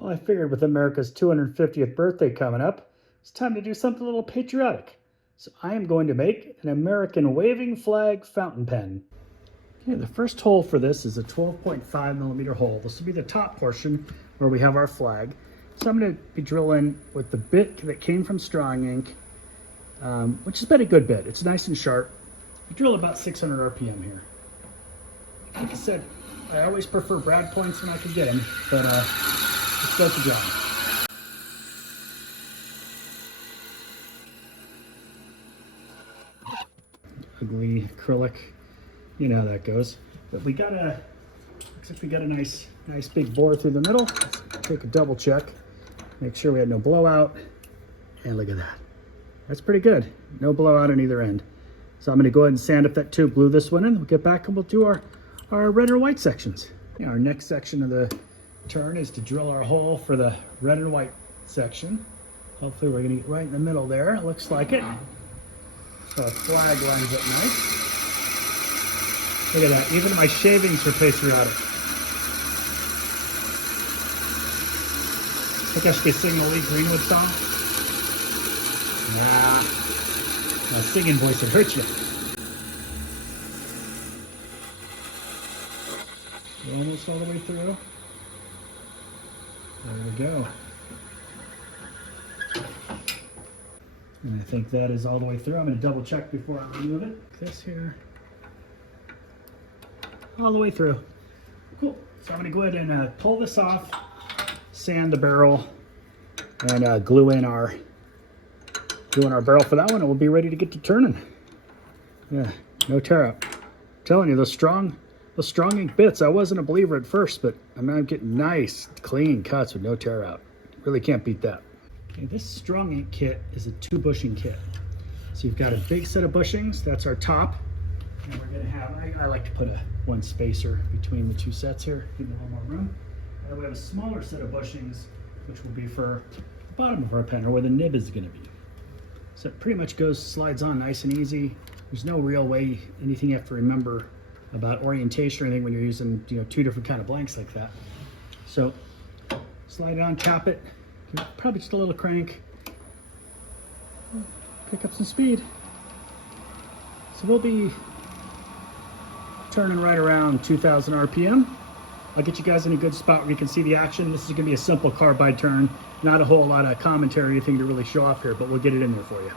Well, I figured with America's 250th birthday coming up, it's time to do something a little patriotic. So I am going to make an American waving flag fountain pen. Okay, the first hole for this is a 12.5 millimeter hole. This will be the top portion where we have our flag. So I'm going to be drilling with the bit that came from Strongink, which has been a good bit. It's nice and sharp. You drill about 600 RPM here. Like I said, I always prefer brad points when I can get them, but let's go to drawing. Ugly acrylic, you know how that goes. But we got a, looks like we got a nice big bore through the middle. Let's take a double check, make sure we had no blowout, and look at that. That's pretty good. No blowout on either end. So I'm going to go ahead and sand up that tube, glue this one in. We'll get back and we'll do our red or white sections. Our next section of the turn is to drill our hole for the red and white section. Hopefully we're going to get right in the middle there. It looks like it. So our flag lines up nice. Look at that. Even my shavings are patriotic. I think I should be singing a Lee Greenwood song. Nah. My singing voice would hurt you. We're almost all the way through. There we go. And I think that is all the way through. I'm going to double check before I remove it. This here. All the way through. Cool. So I'm going to go ahead and pull this off, sand the barrel, and glue in our barrel for that one, and we'll be ready to get to turning. Yeah, no tear up. I'm telling you, those Strongink bits, I wasn't a believer at first, but I'm getting nice, clean cuts with no tear out. Really can't beat that. Okay, this Strongink kit is a 2-bushing kit. So you've got a big set of bushings, that's our top. And we're gonna have, I like to put one spacer between the two sets here, give me a little more room. And we have a smaller set of bushings, which will be for the bottom of our pen, or where the nib is gonna be. So it pretty much slides on nice and easy. There's no real way, anything you have to remember about orientation or anything when you're using, two different kind of blanks like that. So slide it on, tap it, probably just a little crank, pick up some speed. So we'll be turning right around 2,000 RPM. I'll get you guys in a good spot where you can see the action. This is gonna be a simple carbide turn, not a whole lot of commentary or anything to really show off here, but we'll get it in there for you.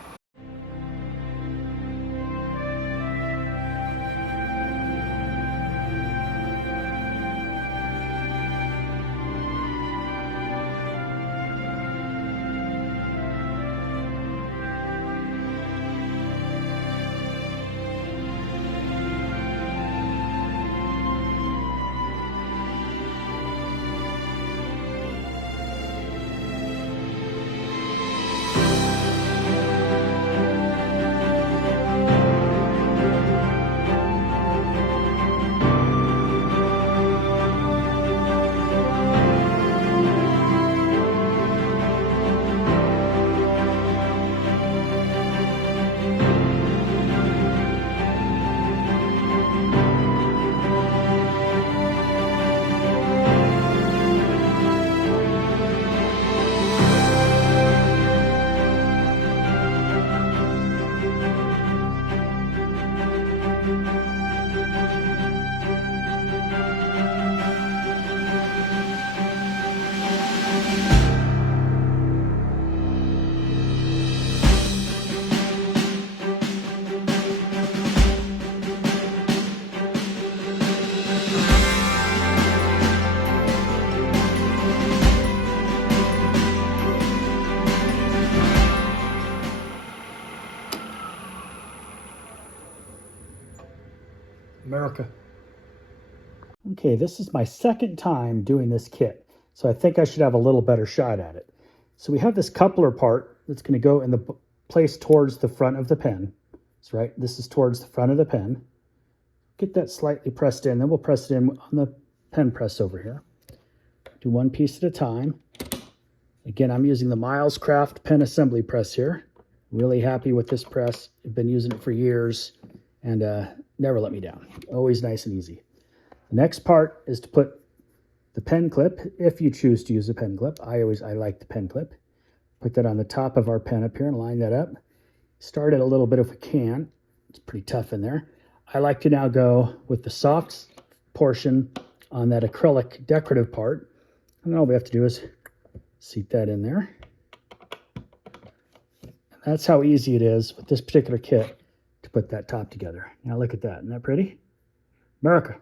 America. Okay, this is my second time doing this kit, so I think I should have a little better shot at it. So we have this coupler part that's going to go in the place towards the front of the pen. That's right, this is towards the front of the pen. Get that slightly pressed in, then we'll press it in on the pen press over here. Do one piece at a time. Again, I'm using the Miles Craft pen assembly press here. Really happy with this press. I've been using it for years and never let me down. Always nice and easy. The next part is to put the pen clip, if you choose to use a pen clip. I like the pen clip. Put that on the top of our pen up here and line that up. Start it a little bit if we can. It's pretty tough in there. I like to now go with the soft portion on that acrylic decorative part. And then all we have to do is seat that in there. And that's how easy it is with this particular kit to put that top together. Now look at that. Isn't that pretty? America.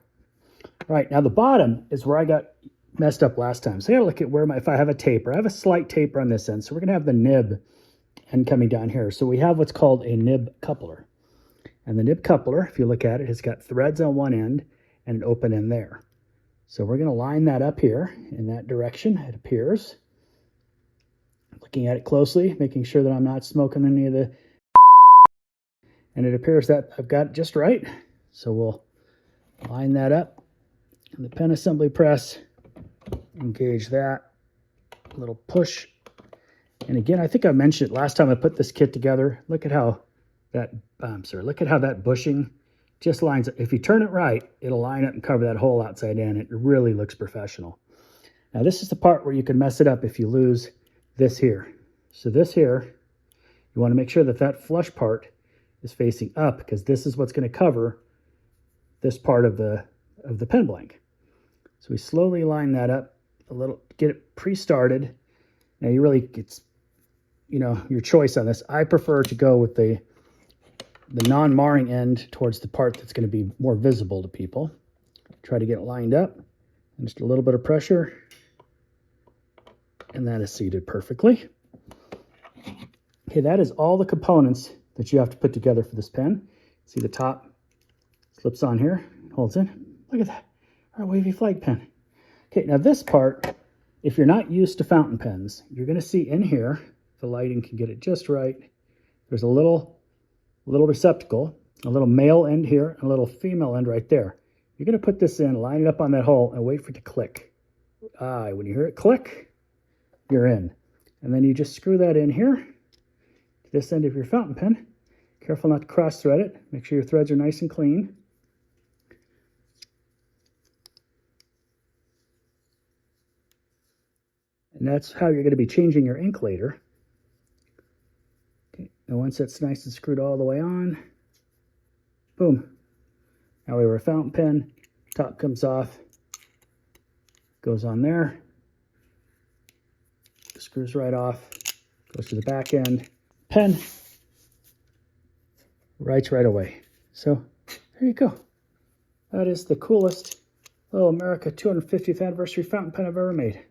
All right, now the bottom is where I got messed up last time. So I gotta look at where if I have a taper. I have a slight taper on this end. So we're gonna have the nib end coming down here. So we have what's called a nib coupler. And the nib coupler, if you look at it, has got threads on one end and an open end there. So we're gonna line that up here in that direction, it appears. Looking at it closely, making sure that I'm not smoking any of the, and it appears that I've got it just right. So we'll line that up. And the pen assembly press, engage that, a little push. And again, I think I mentioned it last time I put this kit together. Look at how that, look at how that bushing just lines up. If you turn it right, it'll line up and cover that hole outside in. It really looks professional. Now this is the part where you can mess it up if you lose this here. So this here, you want to make sure that that flush part is facing up, because this is what's going to cover this part of the pen blank. So we slowly line that up a little, get it pre-started. Now you really, it's, you know, your choice on this. I prefer to go with the non-marring end towards the part that's going to be more visible to people. Try to get it lined up, and just a little bit of pressure, and that is seated perfectly. Okay, that is all the components that you have to put together for this pen. See the top slips on here, holds in. Look at that, our wavy flag pen. Okay, now this part, if you're not used to fountain pens, you're going to see in here, the lighting can get it just right. There's a little receptacle, a little male end here, and a little female end right there. You're going to put this in, line it up on that hole, and wait for it to click. When you hear it click, you're in. And then you just screw that in here to this end of your fountain pen. Careful not to cross thread it. Make sure your threads are nice and clean. And that's how you're going to be changing your ink later. Okay, and once that's nice and screwed all the way on, boom. Now we have our fountain pen, top comes off, goes on there, screws right off, goes to the back end, pen writes right away. So there you go. That is the coolest little America 250th anniversary fountain pen I've ever made.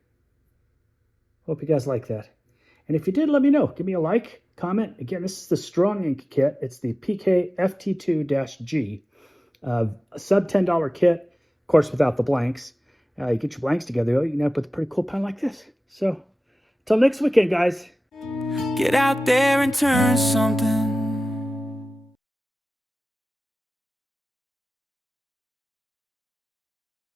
Hope you guys like that. And if you did, let me know. Give me a like, comment. Again, this is the Strongink kit. It's the PKFT-2-G. A sub $10 kit, of course, without the blanks. You get your blanks together, you end up with a pretty cool pen like this. So, until next weekend, guys. Get out there and turn something.